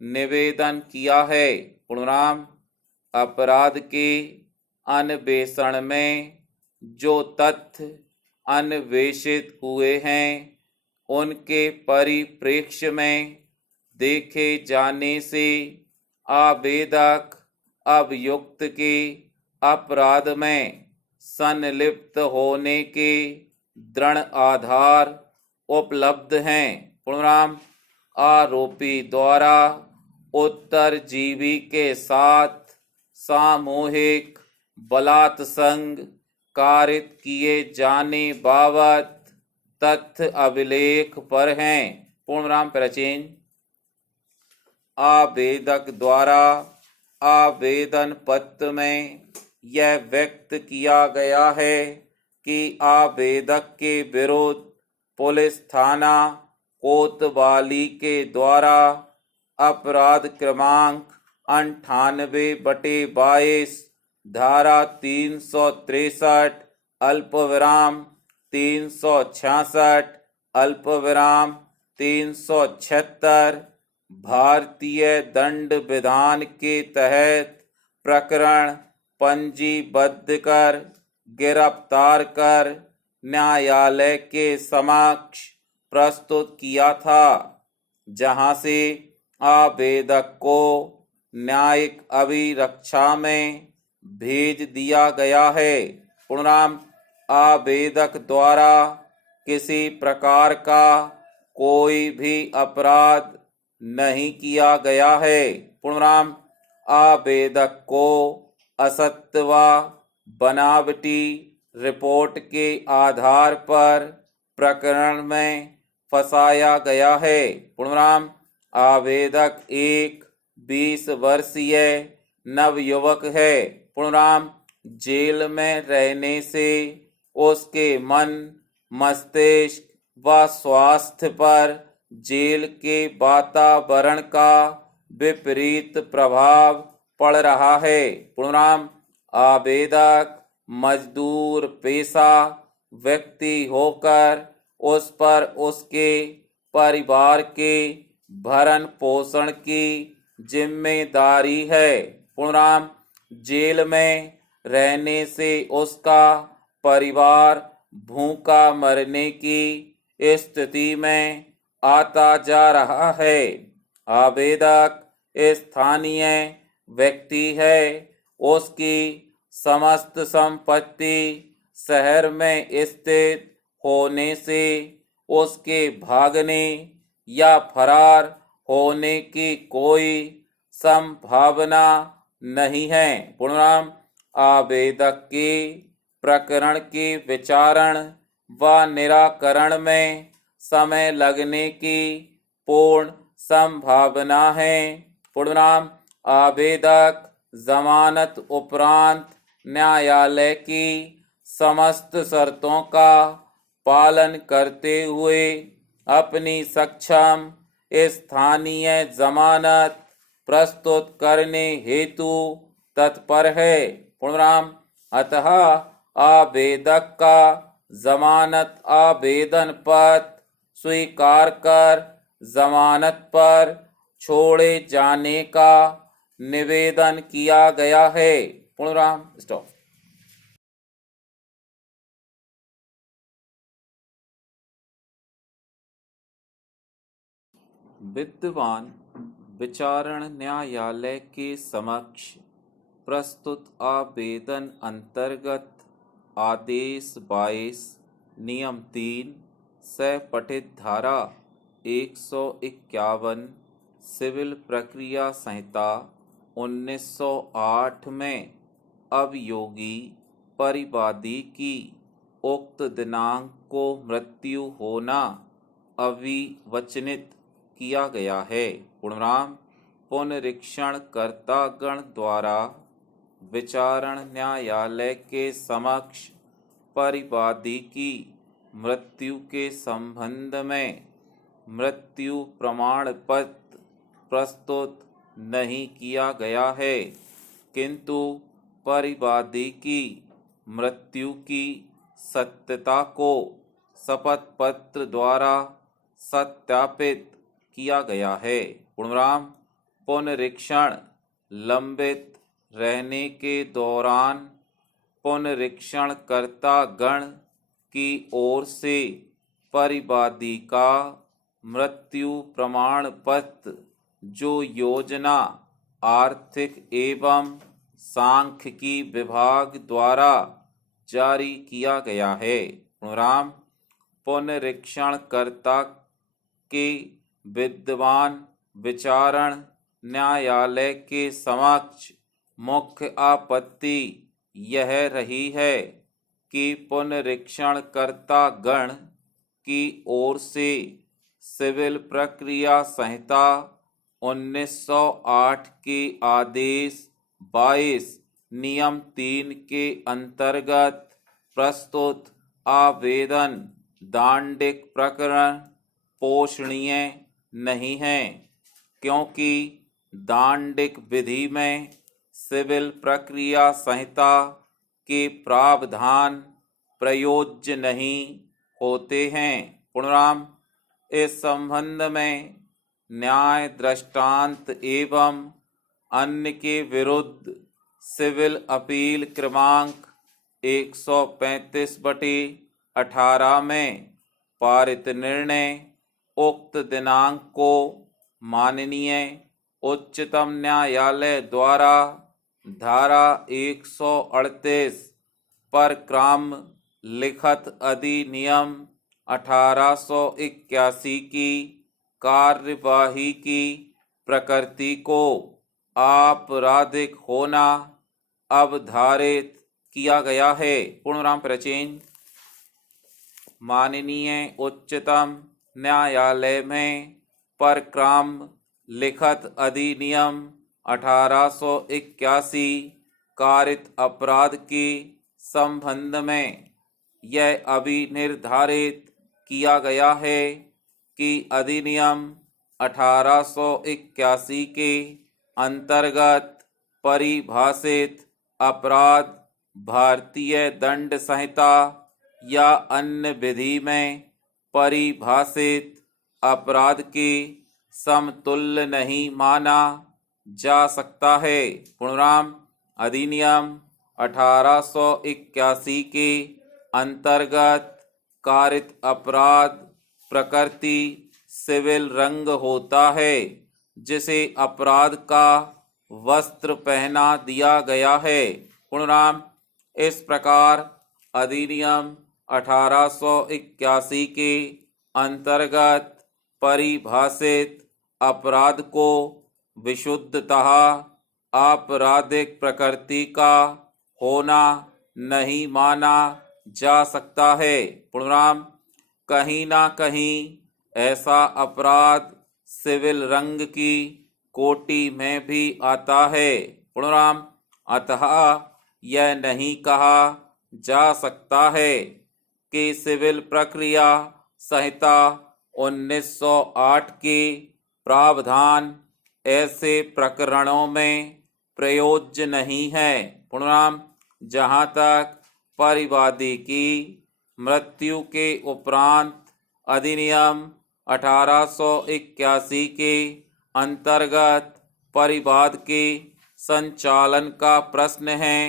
निवेदन किया है। पूर्णराम। अपराध के अन्वेषण में जो तथ्य अन्वेषित हुए हैं उनके परिप्रेक्ष्य में देखे जाने से आवेदक अभियुक्त के अपराध में संलिप्त होने के दृढ़ आधार उपलब्ध हैं। पूर्णराम। आरोपी द्वारा उत्तरजीवी के साथ सामूहिक बलात्संग कारित किए जाने बाबत तथ्य अभिलेख पर हैं। पूर्णराम। प्राचीन। आवेदक द्वारा आवेदन पत्र में यह व्यक्त किया गया है कि आवेदक के विरुद्ध पुलिस थाना कोतवाली के द्वारा अपराध क्रमांक 98/22 धारा 363 अल्पविराम 366 अल्पविराम 376 भारतीय दंड विधान के तहत प्रकरण पंजीबद्ध कर गिरफ्तार कर न्यायालय के समक्ष प्रस्तुत किया था, जहां से आवेदक को न्यायिक अभिरक्षा में भेज दिया गया है। पूर्णराम। आवेदक द्वारा किसी प्रकार का कोई भी अपराध नहीं किया गया है। पूर्णराम। आवेदक को असत्य व बनावटी रिपोर्ट के आधार पर प्रकरण में फंसाया गया है। पूर्णराम। आवेदक एक 20 वर्षीय नवयुवक है। पूर्णराम। जेल में रहने से उसके मन मस्तिष्क व स्वास्थ्य पर जेल के वातावरण का विपरीत प्रभाव पड़ रहा है। पूर्णविराम आवेदक मजदूर पेशा व्यक्ति होकर उस पर उसके परिवार के भरण पोषण की जिम्मेदारी है। पूर्णविराम जेल में रहने से उसका परिवार भूखा मरने की स्थिति में आता जा रहा है। आवेदक स्थानीय व्यक्ति है, उसकी समस्त संपत्ति शहर में स्थित होने से उसके भागने या फरार होने की कोई संभावना नहीं है। पूर्णविराम आवेदक के प्रकरण के विचारण व निराकरण में समय लगने की पूर्ण संभावना है। पूर्णविराम आवेदक जमानत उपरांत न्यायालय की समस्त शर्तों का पालन करते हुए अपनी सक्षम स्थानीय जमानत प्रस्तुत करने हेतु तत्पर है। पूर्णविराम अतः आवेदक का जमानत आवेदन पत्र स्वीकार कर जमानत पर छोड़े जाने का निवेदन किया गया है। पूर्णविराम स्टॉप। विद्यमान विचारण न्यायालय के समक्ष प्रस्तुत आवेदन अंतर्गत आदेश 22 नियम 3 से पठित धारा 151 सिविल प्रक्रिया संहिता 1908 में अभियोगी परिवादी की उक्त दिनांक को मृत्यु होना अविवचनित किया गया है। पूर्णविराम पुनरीक्षण कर्तागण द्वारा विचारण न्यायालय के समक्ष परिवादी की मृत्यु के संबंध में मृत्यु प्रमाण पत्र प्रस्तुत नहीं किया गया है, किंतु परिवादी की मृत्यु की सत्यता को शपथ पत्र द्वारा सत्यापित किया गया है। पूर्णविराम पुनरीक्षण लंबित रहने के दौरान पुनरीक्षणकर्ता गण की ओर से परिवादी का मृत्यु प्रमाण पत्र जो योजना आर्थिक एवं सांख्यिकी विभाग द्वारा जारी किया गया है। पूर्णविराम पुनरीक्षणकर्ता के विद्यमान विचारण न्यायालय के समक्ष मुख्य आपत्ति यह रही है कि पुनरीक्षणकर्ता गण की ओर से सिविल प्रक्रिया संहिता 1908 के आदेश 22 नियम 3 के अंतर्गत प्रस्तुत आवेदन दांडिक प्रकरण पोषणीय नहीं है, क्योंकि दांडिक विधि में सिविल प्रक्रिया संहिता के प्रावधान प्रयोज्य नहीं होते हैं। पूर्णविराम इस संबंध में न्याय दृष्टांत एवं अन्य के विरुद्ध सिविल अपील क्रमांक 135/18 में पारित निर्णय उक्त दिनांक को माननीय उच्चतम न्यायालय द्वारा धारा 138 पर क्रम लिखित अधिनियम 1881 की कार्यवाही की प्रकृति को आपराधिक होना अवधारित किया गया है। पूर्णविराम प्रचेन माननीय उच्चतम न्यायालय में पर क्रम लिखित अधिनियम 1881 कारित अपराध के संबंध में यह अभी निर्धारित किया गया है कि अधिनियम 1881 के अंतर्गत परिभाषित अपराध भारतीय दंड संहिता या अन्य विधि में परिभाषित अपराध के समतुल्य नहीं माना जा सकता है। पूर्णविराम अधिनियम 1881 के अंतर्गत कारित अपराध प्रकृति सिविल रंग होता है, जिसे अपराध का वस्त्र पहना दिया गया है। पूर्णविराम इस प्रकार अधिनियम 1881 के अंतर्गत परिभाषित अपराध को विशुद्धतः आपराधिक प्रकृति का होना नहीं माना जा सकता है। पूर्णविराम कहीं ना कहीं ऐसा अपराध सिविल रंग की कोटि में भी आता है। पूर्णविराम अतः यह नहीं कहा जा सकता है कि सिविल प्रक्रिया संहिता 1908 के प्रावधान ऐसे प्रकरणों में प्रयोज्य नहीं है। पूर्णविराम जहाँ तक परिवादी की मृत्यु के उपरांत अधिनियम 1881 के अंतर्गत परिवाद के संचालन का प्रश्न है,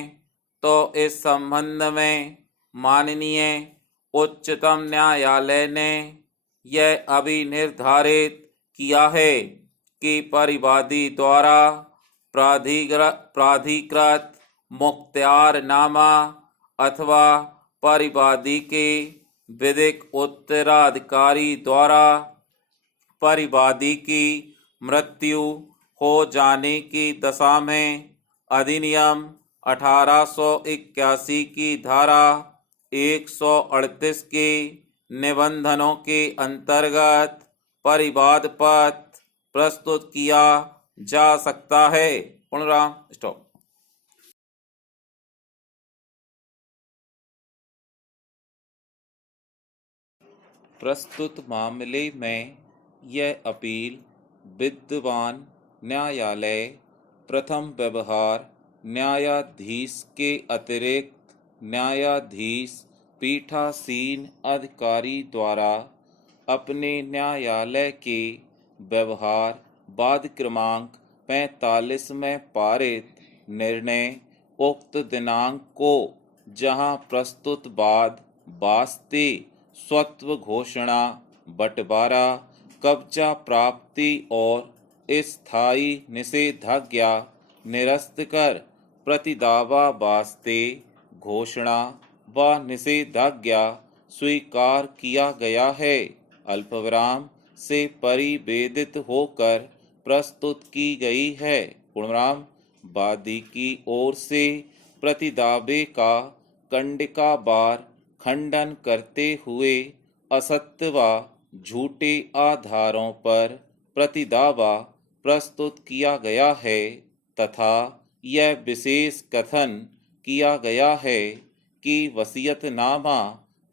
तो इस संबंध में माननीय उच्चतम न्यायालय ने यह अभी निर्धारित किया है कि परिवादी द्वारा प्राधिकृत मुख्तियारनामा अथवा परिवादी के विधिक उत्तराधिकारी द्वारा परिवादी की मृत्यु हो जाने की दशा में अधिनियम 1881 की धारा 138 के निबंधनों के अंतर्गत परिवाद पत्र प्रस्तुत किया जा सकता है। पूर्णविराम स्टॉप। प्रस्तुत मामले में यह अपील विद्यमान न्यायालय प्रथम व्यवहार न्यायाधीश के अतिरिक्त न्यायाधीश पीठासीन अधिकारी द्वारा अपने न्यायालय के व्यवहार वाद क्रमांक 45 में पारित निर्णय उक्त दिनांक को जहां प्रस्तुत वाद वास्ते स्वत्व घोषणा बंटवारा कब्जा प्राप्ति और स्थायी निषेधाज्ञा निरस्त कर प्रतिदावा वास्ते घोषणा व निषेधाज्ञा स्वीकार किया गया है। अल्पविराम से परिवेदित होकर प्रस्तुत की गई है। पूर्णविराम वादी की ओर से प्रतिदावे का कंडिकावार खंडन करते हुए असत्य व झूठे आधारों पर प्रतिदावा प्रस्तुत किया गया है तथा यह विशेष कथन किया गया है कि वसीयतनामा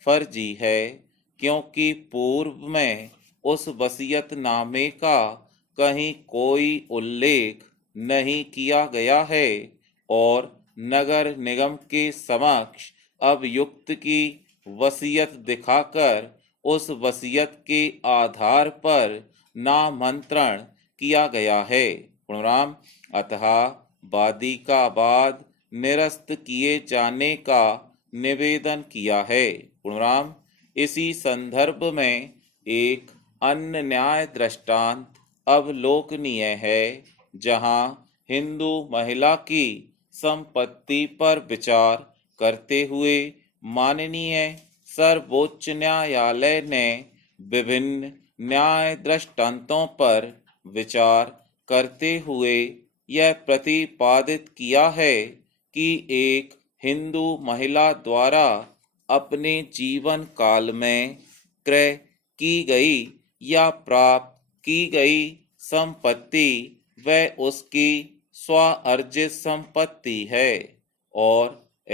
फर्जी है, क्योंकि पूर्व में उस वसीयतनामे का कहीं कोई उल्लेख नहीं किया गया है और नगर निगम के समक्ष अभियुक्त की वसीयत दिखाकर उस वसीयत के आधार पर नामंत्रण किया गया है। पूर्णविराम अतः वादी का वाद निरस्त किए जाने का निवेदन किया है। पूर्णविराम इसी संदर्भ में एक अन्य न्याय दृष्टांत अवलोकनीय है, जहां हिंदू महिला की संपत्ति पर विचार करते हुए माननीय सर्वोच्च न्यायालय ने विभिन्न न्याय दृष्टांतों पर विचार करते हुए यह प्रतिपादित किया है कि एक हिंदू महिला द्वारा अपने जीवन काल में क्रय की गई या प्राप्त की गई संपत्ति वह उसकी स्वार्जित संपत्ति है और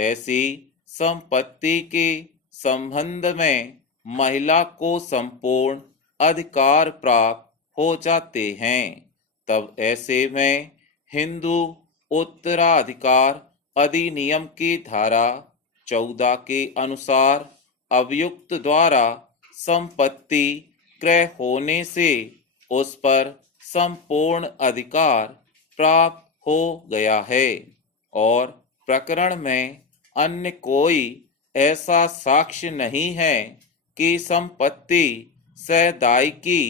ऐसी संपत्ति के संबंध में महिला को संपूर्ण अधिकार प्राप्त हो जाते हैं। तब ऐसे में हिंदू उत्तराधिकार अधिनियम की धारा 14 के अनुसार अभियुक्त द्वारा संपत्ति क्रय होने से उस पर संपूर्ण अधिकार प्राप्त हो गया है और प्रकरण में अन्य कोई ऐसा साक्ष्य नहीं है कि संपत्ति सहदायिकी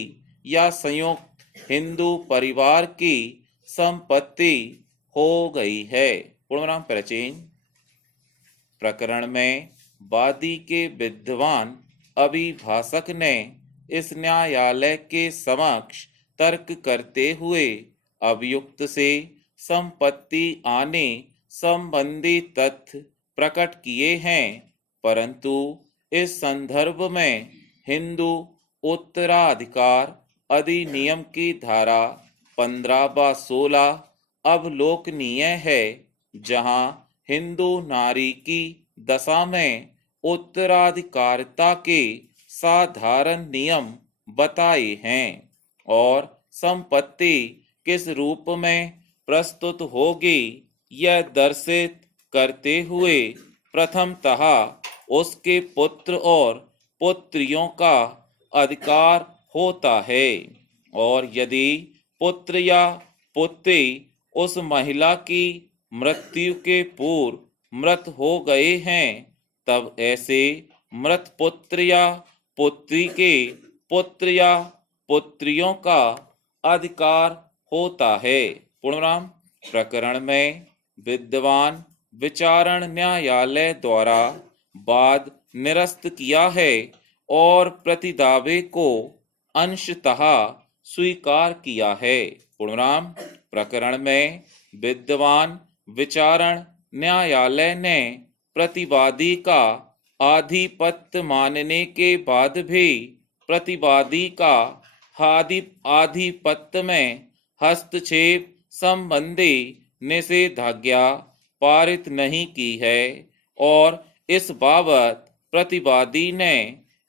या संयुक्त हिंदू परिवार की संपत्ति हो गई है। पूर्णनाम प्रचीन। प्रकरण में वादी के विद्वान अभिभाषक ने इस न्यायालय के समक्ष तर्क करते हुए अभियुक्त से संपत्ति आने संबंधी तथ्य प्रकट किए हैं, परंतु इस संदर्भ में हिंदू उत्तराधिकार अधिनियम की धारा 15/16 अवलोकनीय है, जहां हिंदू नारी की दशा में उत्तराधिकारिता के साधारण नियम बताए हैं और संपत्ति किस रूप में प्रस्तुत होगी यह दर्शित करते हुए प्रथमतः उसके पुत्र और पुत्रियों का अधिकार होता है, और यदि पुत्र या पुत्री उस महिला की मृत्यु के पूर्व मृत हो गए हैं, तब ऐसे मृत पुत्र या पुत्री के पुत्र या पुत्रियों का अधिकार होता है। पूर्णराम। प्रकरण में विद्वान विचारण न्यायालय द्वारा वाद निरस्त किया है और प्रतिदावे को अंशतः स्वीकार किया है। पूर्णराम। प्रकरण में विद्वान विचारण न्यायालय ने प्रतिवादी का आधिपत्य मानने के बाद भी प्रतिवादी का आधिपत्य में हस्तक्षेप संबंधी निषेधाज्ञा पारित नहीं की है और इस बाबत प्रतिवादी ने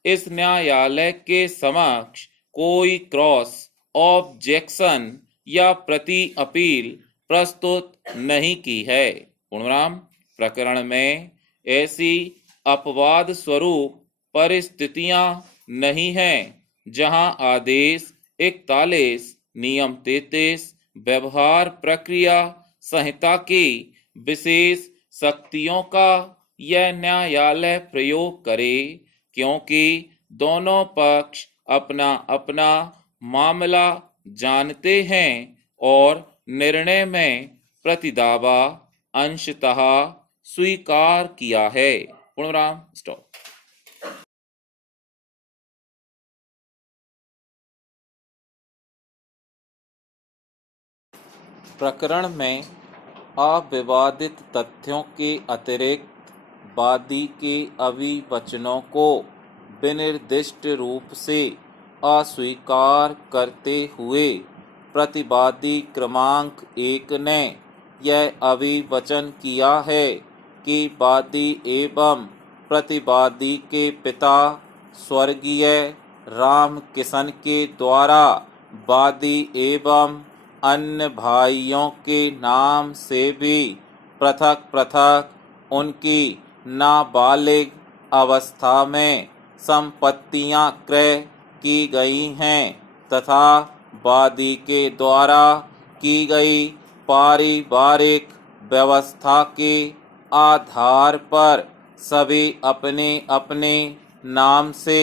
इस न्यायालय के समक्ष कोई क्रॉस ऑब्जेक्शन या प्रति अपील प्रस्तुत नहीं की है। पूर्णराम। प्रकरण में ऐसी अपवाद स्वरूप परिस्थितियां नहीं हैं जहां आदेश 41 नियम 33 व्यवहार प्रक्रिया संहिता की विशेष शक्तियों का यह न्यायालय प्रयोग करे, क्योंकि दोनों पक्ष अपना अपना मामला जानते हैं और निर्णय में प्रतिदावा अंशतः स्वीकार किया है। पूर्णराम। स्टॉप। प्रकरण में अविवादित तथ्यों के अतिरिक्त वादी के अभिवचनों को विनिर्दिष्ट रूप से अस्वीकार करते हुए प्रतिवादी क्रमांक 1 ने यह अभिवचन किया है कि वादी एवं प्रतिवादी के पिता स्वर्गीय राम किशन के द्वारा वादी एवं अन्य भाइयों के नाम से भी पृथक पृथक उनकी नाबालिग अवस्था में संपत्तियां क्रय की गई हैं तथा वादी के द्वारा की गई पारिवारिक व्यवस्था के आधार पर सभी अपने अपने नाम से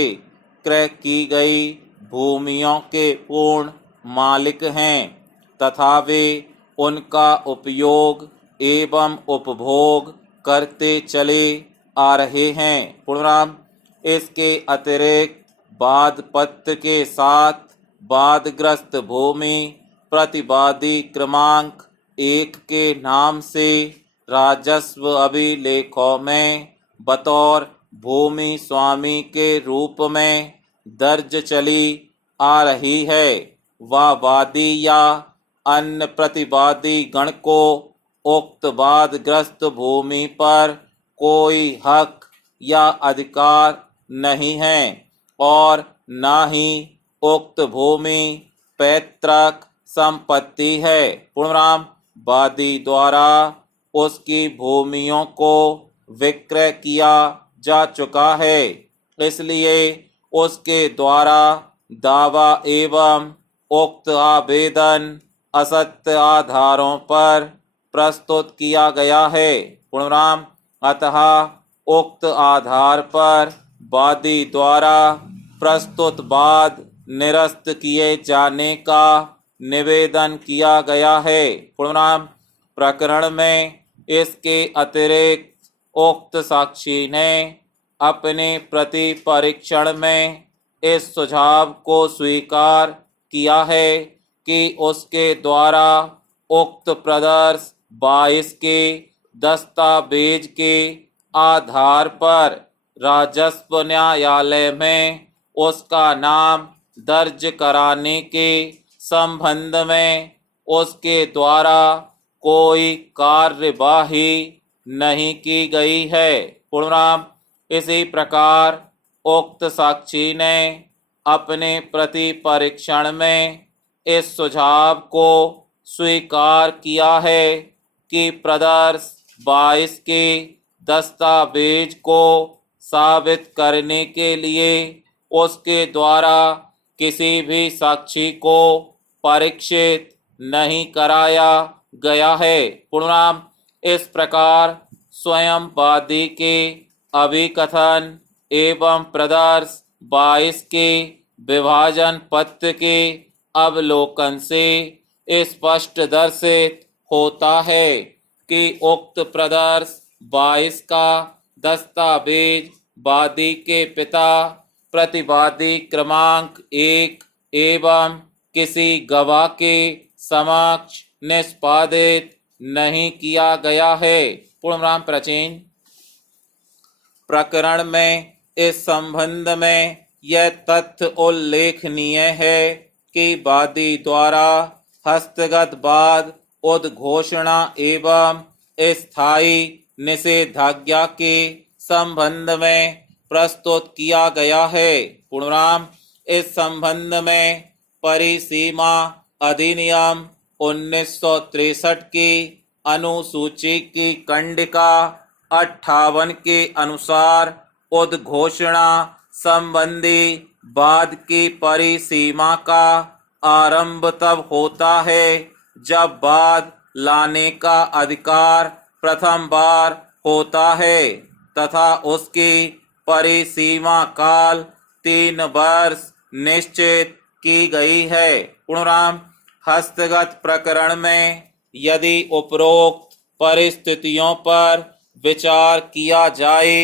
क्रय की गई भूमियों के पूर्ण मालिक हैं तथा वे उनका उपयोग एवं उपभोग करते चले आ रहे हैं। पूर्णराम। इसके अतिरिक्त वाद पत्र के साथ वादग्रस्त भूमि प्रतिवादी क्रमांक 1 के नाम से राजस्व अभिलेखों में बतौर भूमि स्वामी के रूप में दर्ज चली आ रही है। वह वादी या अन्य प्रतिवादी गण को उक्त वादग्रस्त भूमि पर कोई हक या अधिकार नहीं है और न ही उक्त भूमि पैतृक संपत्ति है। पूर्णराम वादी द्वारा उसकी भूमियों को विक्रय किया जा चुका है, इसलिए उसके द्वारा दावा एवं उक्त आवेदन असत्य आधारों पर प्रस्तुत किया गया है। पूर्णराम अतः उक्त आधार पर वादी द्वारा प्रस्तुत वाद निरस्त किए जाने का निवेदन किया गया है। पूर्णराम प्रकरण में इसके अतिरिक्त उक्त साक्षी ने अपने प्रति परीक्षण में इस सुझाव को स्वीकार किया है कि उसके द्वारा उक्त प्रदर्श 22 के दस्तावेज के आधार पर राजस्व न्यायालय में उसका नाम दर्ज कराने के संबंध में उसके द्वारा कोई कार्यवाही नहीं की गई है। पूर्णराम इसी प्रकार उक्त साक्षी ने अपने प्रति परीक्षण में इस सुझाव को स्वीकार किया है कि प्रदर्श 22 के दस्तावेज को साबित करने के लिए उसके द्वारा किसी भी साक्षी को परीक्षित नहीं कराया गया है। पूर्णराम इस प्रकार स्वयं वादी के अभिकथन एवं प्रदर्श 22 के विभाजन पत्र के अवलोकन से स्पष्ट दर्शित होता है कि उक्त प्रदर्श 22 का दस्तावेज वादी के पिता प्रतिवादी क्रमांक 1 एवं किसी गवाह के समक्ष निष्पादित नहीं किया गया है। पूर्णराम प्राचीन प्रकरण में इस संबंध में यह तथ्य उल्लेखनीय है कि वादी द्वारा हस्तगत वाद उद्घोषणा एवं स्थायी निषेधाज्ञा के संबंध में प्रस्तुत किया गया है। पूर्णराम इस संबंध में परिसीमा अधिनियम 1963 की अनुसूची की कंडिका 58 के अनुसार उद्घोषणा संबंधी वाद की परिसीमा का आरंभ तब होता है जब वाद लाने का अधिकार प्रथम बार होता है तथा उसकी परिसीमा काल 3 वर्ष निश्चित की गई है। पूर्णराम हस्तगत प्रकरण में यदि उपरोक्त परिस्थितियों पर विचार किया जाए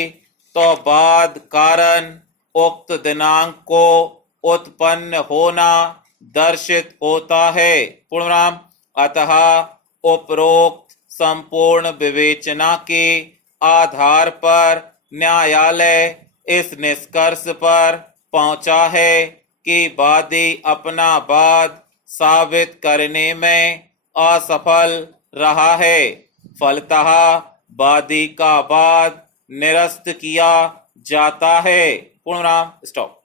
तो वाद कारण उक्त दिनांक को उत्पन्न होना दर्शित होता है। पूर्णराम अतः उपरोक्त संपूर्ण विवेचना के आधार पर न्यायालय इस निष्कर्ष पर पहुंचा है कि वादी अपना वाद साबित करने में असफल रहा है। फलतः वादी का वाद निरस्त किया जाता है। पूर्णराम स्टॉप।